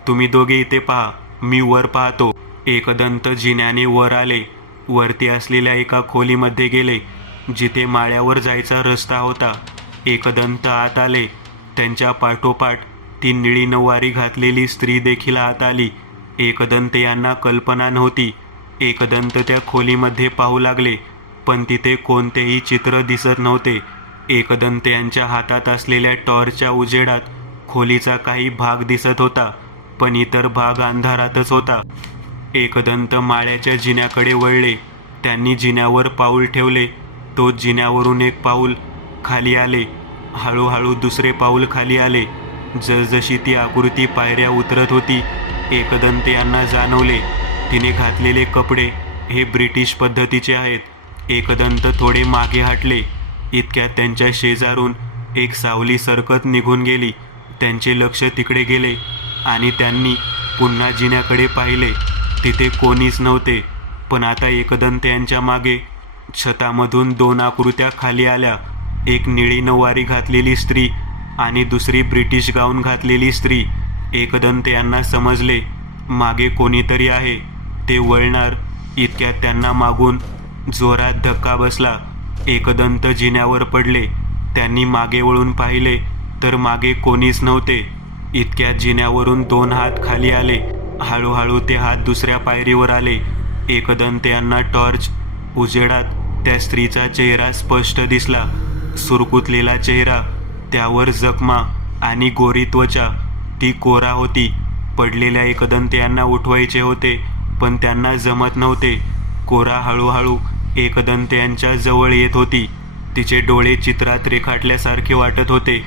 तुम्ही दोघे इथे पहा, मी वर पाहतो. एकदंत जिन्याने वर आले. वरती असलेल्या एका खोलीमध्ये गेले जिथे माळ्यावर जायचा रस्ता होता. एकदंत आत आले. त्यांच्या पाठोपाठ ती निळी नऊवारी घातलेली स्त्री देखील आत आली. एकदंत यांना कल्पना नव्हती. एकदंत त्या खोलीमध्ये पाहू लागले, पण तिथे कोणतेही चित्र दिसत नव्हते. एकदंत यांच्या हातात असलेल्या टॉर्चच्या उजेडात खोलीचा काही भाग दिसत होता, पण इतर भाग अंधारातच होता. एकदंत माळ्याच्या जिन्याकडे वळले. त्यांनी जिन्यावर पाऊल ठेवले. तो जिन्यावरून एक पाऊल खाली आले. हळूहळू दुसरे पाऊल खाली आले. जसजशी ती आकृती पायऱ्या उतरत होती, एकदंत यांना जाणवले तिने घातलेले कपडे हे ब्रिटिश पद्धतीचे आहेत. एकदंत थोडे मागे हटले. इतक्यात त्यांच्या शेजारून एक सावली सरकत निघून गेली. त्यांचे लक्ष तिकडे गेले आणि त्यांनी पुन्हा जिन्याकडे पाहिले. तिथे कोणीच नव्हते. पण आता एकदंत यांच्या मागे छतामधून 2 आकृत्या खाली आल्या. एक निळी नऊवारी घातलेली स्त्री आणि दुसरी ब्रिटिश गाऊन घातलेली स्त्री. एकदंत यांना समजले मागे कोणीतरी आहे. ते वळणार इतक्यात त्यांना मागून जोरात धक्का बसला. एकदंत जिन्यावर पडले. त्यांनी मागे वळून पाहिले तर मागे कोणीच नव्हते. इतक्यात जिन्यावरून 2 हात खाली आले. हळूहळू ते हात दुसऱ्या पायरीवर आले. एकदंत यांना टॉर्च उजेडात त्या स्त्रीचा चेहरा स्पष्ट दिसला. सुरकुतलेला चेहरा, त्यावर जखमा आणि गोरी त्वचा. ती कोरा होती. पडलेल्या एकदंत यांना उठवायचे होते, पण त्यांना जमत नव्हते. कोरा हळूहळू एकदंत यांच्या जवळ येत होती. तिचे डोळे चित्रात रेखाटल्यासारखे वाटत होते,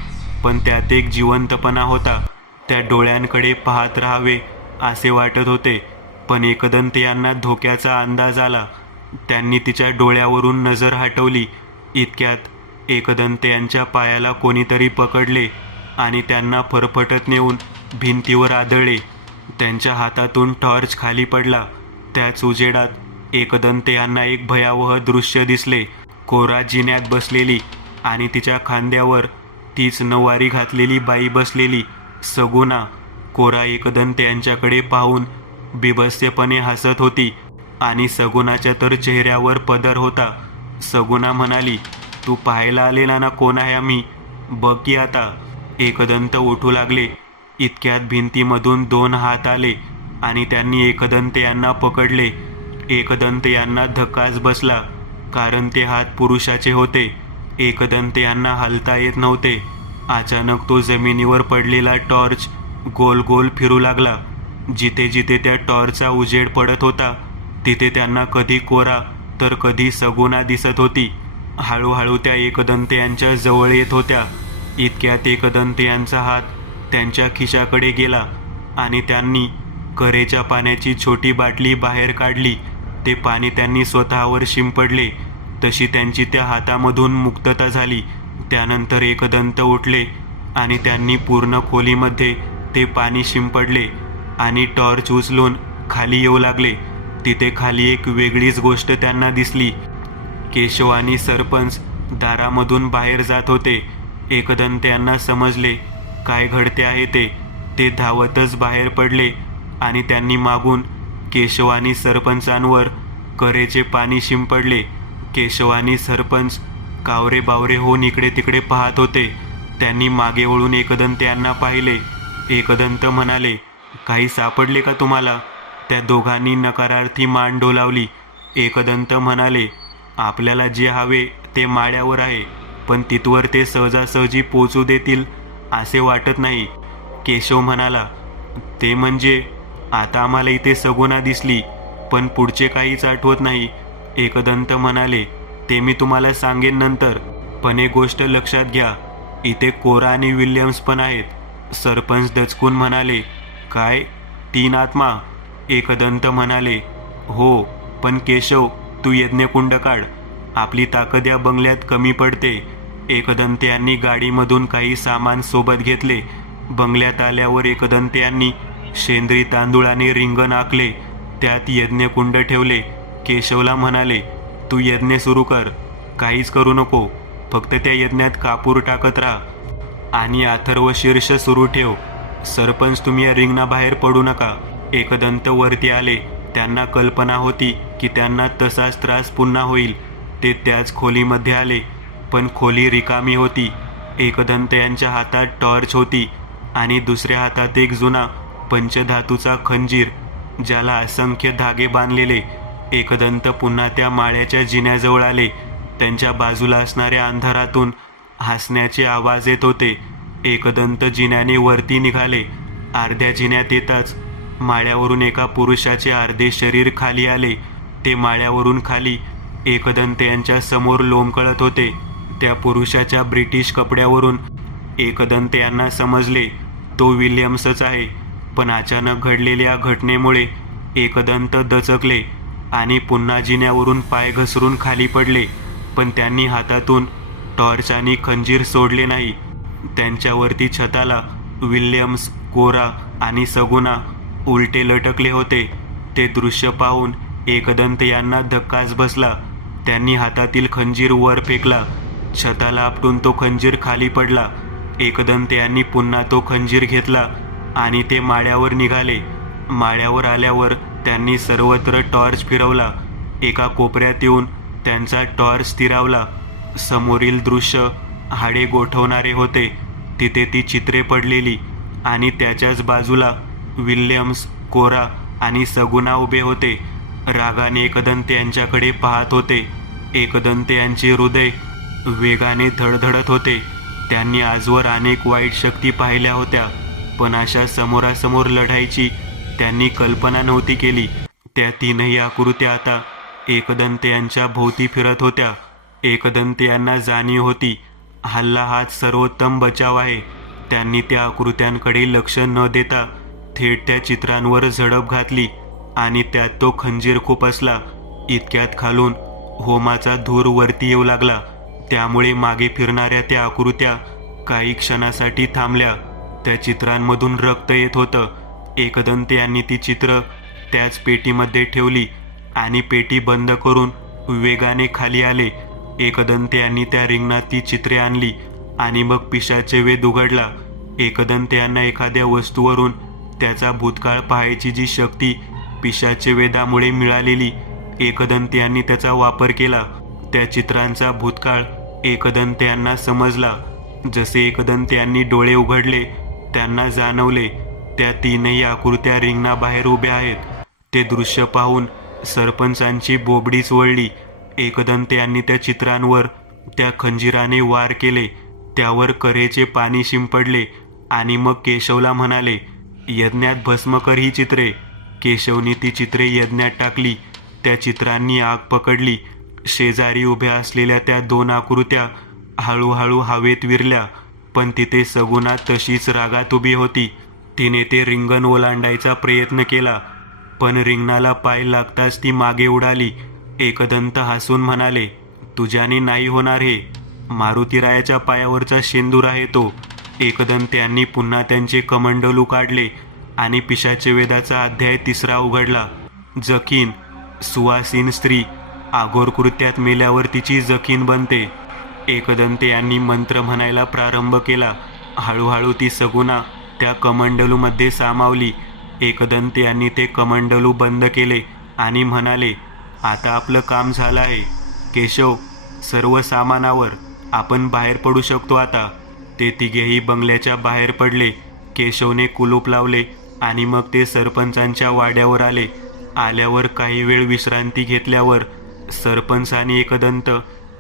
पण त्यात एक जिवंतपणा होता. त्या डोळ्यांकडे पाहत राहावे असे वाटत होते. पण एकदंत यांना धोक्याचा अंदाज आला. त्यांनी तिच्या डोळ्यावरून नजर हटवली. इतक्यात एकदंत यांच्या पायाला कोणीतरी पकडले आणि त्यांना फरफटत नेऊन भिंतीवर आदळले. त्यांच्या हातातून टॉर्च खाली पडला. त्याच उजेडात एकदंत यांना एक भयावह दृश्य दिसले. कोरा जिन्यात बसलेली आणि तिच्या खांद्यावर तीच नऊवारी घातलेली बाई बसलेली सगुणा. कोरा एकदंत यांच्याकडे पाहून बिभत्सपणे हसत होती आणि सगुणाच्या तर चेहऱ्यावर पदर होता. सगुणा म्हणाली, तू पाहायला आलेला ना कोण आहे आम्ही, बघ की आता. एकदंत उठू लागले. इतक्यात भिंतीमधून 2 हात आले आणि त्यांनी एकदंत यांना पकडले. एकदंत यांना धक्काच बसला, कारण ते हात पुरुषाचे होते. एकदंत यांना हलता येत नव्हते. अचानक तो जमिनीवर पडलेला टॉर्च गोल गोल फिरू लागला. जिथे जिथे त्या टॉर्चचा उजेड पडत होता तिथे त्यांना कधी कोरा तर कधी सगुणा दिसत होती. हळूहळू त्या एकदंत यांच्या जवळ येत होत्या. इतक्यात एकदंत यांचा हात त्यांच्या खिशाकडे गेला आणि त्यांनी करेच्या पाण्याची छोटी बाटली बाहेर काढली. ते पाणी त्यांनी स्वतःवर शिंपडले. तशी त्यांची त्या हातामधून मुक्तता झाली. त्यानंतर एकदंत उठले आणि त्यांनी पूर्ण खोलीमध्ये ते पाणी शिंपडले आणि टॉर्च उचलून खाली येऊ लागले. तिथे खाली एक वेगळीच गोष्ट त्यांना दिसली. केशव आणि सरपंच दारामधून बाहेर जात होते. एकदंत यांना समजले काय घडते आहे ते. ते धावतच बाहेर पडले आणि त्यांनी मागून केशव आणि सरपंचांवर करेचे पाणी शिंपडले. केशव आणि सरपंच कावरे बावरे होऊन इकडे तिकडे पाहत होते. त्यांनी मागे वळून एकदंत यांना पाहिले. एकदंत म्हणाले, काही सापडले का तुम्हाला? त्या दोघांनी नकारार्थी मान डोलावली. एकदंत म्हणाले, आपल्याला जे हवे ते माळ्यावर आहे, पण तिथवर ते सहजासहजी पोचू देतील असे वाटत नाही. केशव म्हणाला, ते म्हणजे आता आम्हाला इथे सगुणा दिसली, पण पुढचे काहीच आठवत नाही. एकदंत म्हणाले, ते मी तुम्हाला सांगेन नंतर, पण एक गोष्ट लक्षात घ्या, इथे कोरा आणि विल्यम्स पण आहेत. सरपंच दचकून म्हणाले, काय 3 आत्मा? एकदंत म्हणाले, हो, पण केशव तू यज्ञकुंड काढ, आपली ताकद या बंगल्यात कमी पडते. एकदंत यांनी गाडीमधून काही सामान सोबत घेतले. बंगल्यात आल्यावर एकदंत यांनी शेंद्री तांदूळ आणि रिंगण आखले. त्यात यज्ञकुंड ठेवले. केशवला म्हणाले, तू यज्ञ सुरू कर, काहीच करू नको, फक्त त्या यज्ञात कापूर टाकत राहा आणि अथर्व शीर्ष सुरू ठेव. सरपंच तुम्ही या रिंगणाबाहेर पडू नका. एकदंत वरती आले. त्यांना कल्पना होती की त्यांना तसाच त्रास पुन्हा होईल. ते त्याच खोलीमध्ये आले, पण खोली रिकामी होती. एकदंत यांच्या हातात टॉर्च होती आणि दुसऱ्या हातात एक जुना पंचधातूचा खंजीर, ज्याला असंख्य धागे बांधलेले. एकदंत पुन्हा त्या माळ्याच्या जिन्याजवळ आले. त्यांच्या बाजूला असणाऱ्या अंधारातून हसण्याचे आवाज येत होते. एकदंत जिन्याने वरती निघाले. अर्ध्या जिन्यात येताच माळ्यावरून एका पुरुषाचे अर्धे शरीर खाली आले. ते माळ्यावरून खाली एकदंत यांच्या समोर लोंबकळत होते. त्या पुरुषाच्या ब्रिटिश कपड्यावरून एकदंत यांना समजले तो विल्यम्सच आहे. पण अचानक घडलेल्या घटनेमुळे एकदंत दचकले आणि पुन्हा जिन्यावरून पाय घसरून खाली पडले. पण त्यांनी हातातून टॉर्च आणि खंजीर सोडले नाही. त्यांच्यावरती छताला विल्यम्स, कोरा आणि सगुणा उलटे लटकले होते. ते दृश्य पाहून एकदंत यांना धक्काच बसला. त्यांनी हातातील खंजीर वर फेकला. छताला आपटून तो खंजीर खाली पडला. एकदंत यांनी पुन्हा तो खंजीर घेतला आणि ते माळ्यावर निघाले. माळ्यावर आल्यावर त्यांनी सर्वत्र टॉर्च फिरवला. एका कोपऱ्यात येऊन त्यांचा टॉर्च स्थिरावला. समोरील दृश्य हाडे गोठवणारे होते. तिथे ती चित्रे पडलेली आणि त्याच्याच बाजूला विल्यम्स, कोरा आणि सगुणा उभे होते. रागाने एकदंत यांच्याकडे पाहत होते. एकदंत यांचे हृदय वेगाने धडधडत होते. त्यांनी आजवर अनेक वाईट शक्ती पाहिल्या होत्या, पण अशा समोरासमोर लढाईची त्यांनी कल्पना नव्हती केली. त्या 3ही आकृत्या आता एकदंत यांच्या भोवती फिरत होत्या. एकदंत यांना जाणीव होती, हल्ला हाच सर्वोत्तम बचाव आहे. त्यांनी त्या आकृत्यांकडे लक्ष न देता थेट त्या चित्रांवर झडप घातली आणि त्यात तो खंजीर खुपसला. इतक्यात खालून होमाचा धूर वरती येऊ लागला. त्यामुळे मागे फिरणाऱ्या त्या आकृत्या काही क्षणासाठी थांबल्या. त्या चित्रांमधून रक्त येत होतं. एकदंत यांनी ती चित्र त्याच पेटीमध्ये ठेवली आणि पेटी बंद करून वेगाने खाली आले. एकदंत यांनी त्या रिंगणात ती चित्रे आणली आणि मग पिशाचे वेध उघडला. एकदंत यांना एखाद्या वस्तूवरून त्याचा भूतकाळ पाहायची जी शक्ती पिशाचे वेदामुळे मिळालेली, एकदंत यांनी त्याचा वापर केला. त्या चित्रांचा भूतकाळ एकदंत यांना समजला. जसे एकदंत यांनी डोळे उघडले, त्यांना जाणवले त्या तीनही आकृत्या रिंगणाबाहेर उभ्या आहेत. ते दृश्य पाहून सरपंचांची बोबडीच वळली. एकदंत यांनी त्या चित्रांवर त्या खंजिराने वार केले, त्यावर करेचे पाणी शिंपडले आणि मग केशवला म्हणाले, यज्ञात भस्म कर ही चित्रे. केशवने ती चित्रे यज्ञात टाकली. त्या चित्रांनी आग पकडली. शेजारी उभ्या असलेल्या त्या 2 आकृत्या हळूहळू हवेत विरल्या, पण तिथे सगुणा तशीच रागात उभी होती. तिने ते रिंगण ओलांडायचा प्रयत्न केला, पण रिंगणाला पाय लागताच ती मागे उडाली. एकदंत हसून म्हणाले, तुझ्याने नाही होणार हे. मारुतीरायाच्या पायावरचा शेंदूर आहे तो. एकदंत यांनी पुन्हा त्यांचे कमंडलू काढले आणि पिशाचे वेदाचा अध्याय 3 उघडला. जखीन, सुवासीन स्त्री आघोर कृत्यात मेल्यावर तिची जखीन बनते. एकदंत यांनी मंत्र म्हणायला प्रारंभ केला. हळूहळू ती सगुणा त्या कमंडलूमध्ये सामावली. एकदंत यांनी ते कमंडलू बंद केले आणि म्हणाले, आता आपलं काम झालं आहे. केशव, सर्व सामानावर, आपण बाहेर पडू शकतो आता. ते तिघेही बंगल्याच्या बाहेर पडले. केशवने कुलूप लावले आणि मग ते सरपंचांच्या वाड्यावर आले. आल्यावर काही वेळ विश्रांती घेतल्यावर सरपंच आणि एकदंत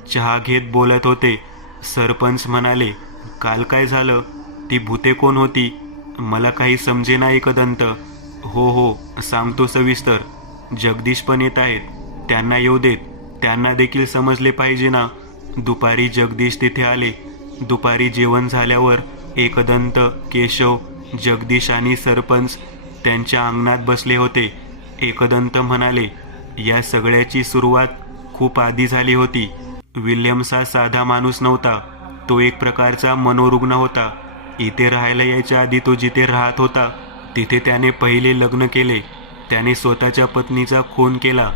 चहा घेत बोलत होते. सरपंच म्हणाले, काल काय झालं? ती भूते कोण होती? मला काही समजेना एकदंत. हो, सांगतो सविस्तर. जगदीश पण येत आहेत, त्यांना येऊ देत. त्यांना देखील समजले पाहिजे ना. दुपारी जगदीश तिथे आले. दुपारी जेवण झाल्यावर एकदंत, केशव, जगदीश आणि सरपंच त्यांच्या अंगणात बसले होते. एकदंत म्हणाले, या सगळ्याची सुरुवात खूप आधी झाली होती. विल्यम्स हा साधा माणूस नव्हता. तो एक प्रकारचा मनोरुग्ण होता. इथे राहायला यायच्या आधी तो जिथे राहत होता तिथे त्याने पहिले लग्न केले. त्याने स्वतःच्या पत्नीचा खून केला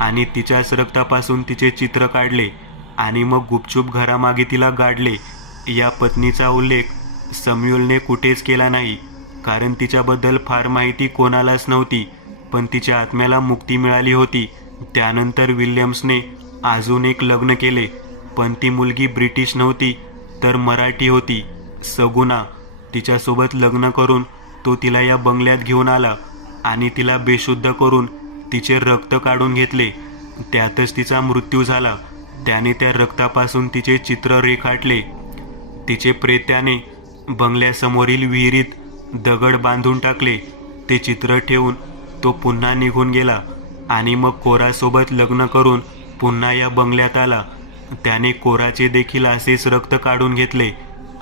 आणि तिच्याच रक्तापासून तिचे चित्र काढले आणि मग गुपचूप घरामागे तिला गाडले. या पत्नीचा उल्लेख सॅम्युएलने कुठेच केला नाही, कारण तिच्याबद्दल फार माहिती कोणालाच नव्हती. पण तिच्या आत्म्याला मुक्ती मिळाली होती. त्यानंतर विल्यम्सने अजून एक लग्न केले, पण ती मुलगी ब्रिटिश नव्हती तर मराठी होती, सगुणा. तिच्यासोबत लग्न करून तो तिला या बंगल्यात घेऊन आला आणि तिला बेशुद्ध करून तिचे रक्त काढून घेतले. त्यातच तिचा मृत्यू झाला. त्याने त्या रक्तापासून तिचे चित्र रेखाटले. तिचे प्रेत त्याने बंगल्यासमोरील विहिरीत दगड बांधून टाकले. ते चित्र ठेवून तो पुन्हा निघून गेला आणि मग कोरासोबत लग्न करून पुन्हा या बंगल्यात आला. त्याने कोराचे देखील असेच रक्त काढून घेतले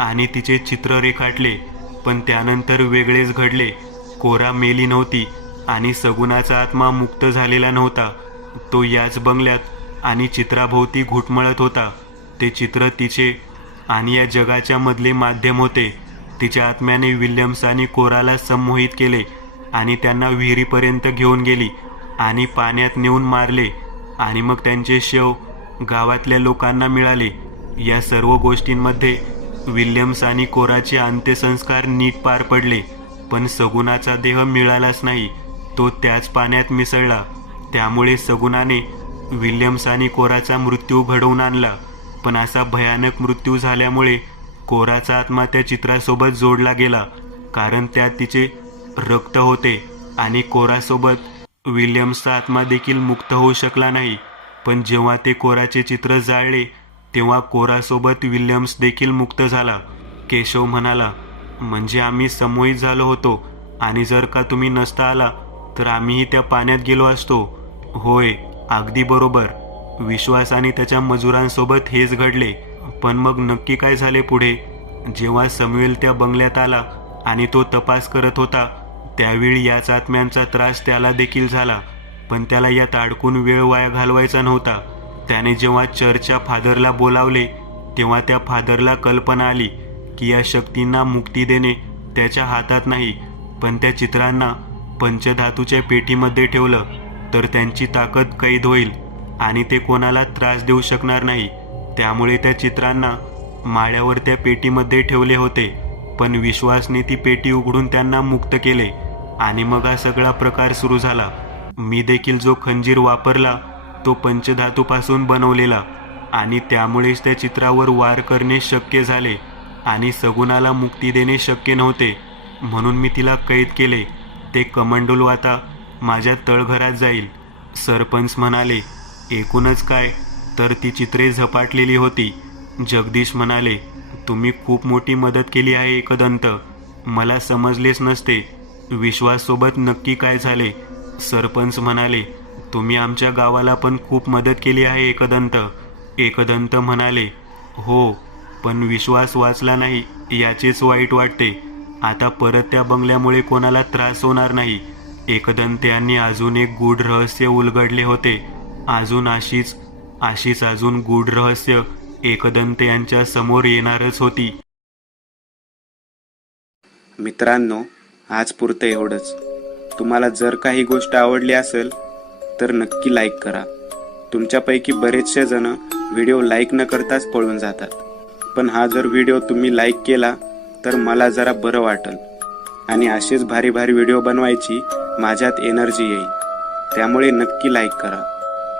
आणि तिचे चित्र रेखाटले. पण त्यानंतर वेगळेच घडले. कोरा मेली नव्हती आणि सगुणाचा आत्मा मुक्त झालेला नव्हता. तो याच बंगल्यात आणि चित्राभोवती घुटमळत होता. ते चित्र तिचे आणि या जगाच्या मधले माध्यम होते. तिच्या आत्म्याने विल्यम्स आणि कोराला संमोहित केले आणि त्यांना विहिरीपर्यंत घेऊन गेली आणि पाण्यात नेऊन मारले आणि मग त्यांचे शव गावातल्या लोकांना मिळाले. या सर्व गोष्टींमध्ये विल्यम्स आणि कोराचे अंत्यसंस्कार नीट पार पडले, पण सगुणाचा देह मिळालाच नाही. तो त्याच पाण्यात मिसळला. त्यामुळे सगुणाने विल्यम्स आणि कोराचा मृत्यू घडवून आणला. पण असा भयानक मृत्यू झाल्यामुळे कोराचा आत्मा त्या चित्रासोबत जोडला गेला, कारण त्यात तिचे रक्त होते आणि कोरासोबत विल्यम्सचा आत्मा देखील मुक्त होऊ शकला नाही. पण जेव्हा ते कोराचे चित्र जाळले तेव्हा कोरासोबत विल्यम्स देखील मुक्त झाला. केशव म्हणाला, म्हणजे आम्ही संमोहित झालो होतो आणि जर का तुम्ही नसता आला तर आम्हीही त्या पाण्यात गेलो असतो. होय, अगदी बरोबर. विश्वास आणि त्याच्या मजुरांसोबत हेच घडले. पण मग नक्की काय झाले पुढे? जेव्हा सॅम्युएल त्या बंगल्यात आला आणि तो तपास करत होता त्यावेळी याच आत्म्यांचा त्रास त्याला देखील झाला. पण त्याला यात अडकून वेळ वाया घालवायचा नव्हता. त्याने जेव्हा चर्चच्या फादरला बोलावले तेव्हा त्या फादरला कल्पना आली की या शक्तींना मुक्ती देणे त्याच्या हातात नाही. पण त्या चित्रांना पंचधातूच्या पेटीमध्ये ठेवलं तर त्यांची ताकद कैद होईल आणि ते कोणाला त्रास देऊ शकणार नाही. त्यामुळे त्या चित्रांना माळ्यावर त्या पेटीमध्ये ठेवले होते. पण विश्वासने ती पेटी उघडून त्यांना मुक्त केले आणि मग हा सगळा प्रकार सुरू झाला. मी देखील जो खंजीर वापरला तो पंचधातूपासून बनवलेला आणि त्यामुळेच त्या चित्रावर वार करणे शक्य झाले आणि सगुणाला मुक्ती देणे शक्य नव्हते. म्हणून मी तिला कैद केले. ते कमंडलू आता माझ्या तळघरात जाईल. सरपंच म्हणाले, एकूणच काय तर ती चित्रे झपाटलेली होती. जगदीश म्हणाले, तुम्ही खूप मोठी मदत केली आहे एकदंत. मला समजलेच नसते विश्वाससोबत नक्की काय झाले. सरपंच म्हणाले, तुम्ही आमच्या गावाला पण खूप मदत केली आहे एकदंत. एकदंत म्हणाले, हो, पण विश्वास वाचला नाही याचेच वाईट वाटते. आता परत त्या बंगल्यामुळे कोणाला त्रास होणार नाही. एकदंत यांनी अजून एक गूढ रहस्य उलगडले होते. अशीच अजून गूढ रहस्य एकदंत यांच्या समोर येणारच होती. मित्रांनो, आज पुरतं एवढंच. तुम्हाला जर काही गोष्ट आवडली असेल तर नक्की लाईक करा. तुमच्यापैकी बरेचसे जण व्हिडिओ लाईक न करताच पळून जातात. पण हा जर व्हिडिओ तुम्ही लाईक केला तर मला जरा बरं वाटेल आणि असेच भारी भारी व्हिडिओ बनवायची माझ्यात एनर्जी येईल. त्यामुळे नक्की लाईक करा.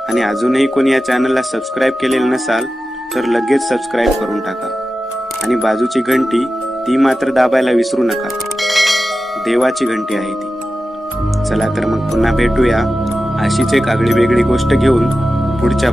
आणि अजूनही कोणी या चॅनलला सबस्क्राईब केलेलं नसाल तर लगेच सबस्क्राईब करून टाका. आणि बाजूची घंटी ती मात्र दाबायला विसरू नका. देवाची घंटी आहे ती. चला तर मग पुन्हा भेटूया अशीच एक आगळी वेगळी गोष्ट घेऊन पुढच्या